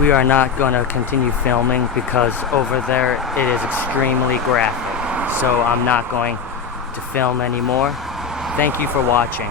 we are not going to continue filming because over there it is extremely graphic. So I'm not going to film anymore. Thank you for watching.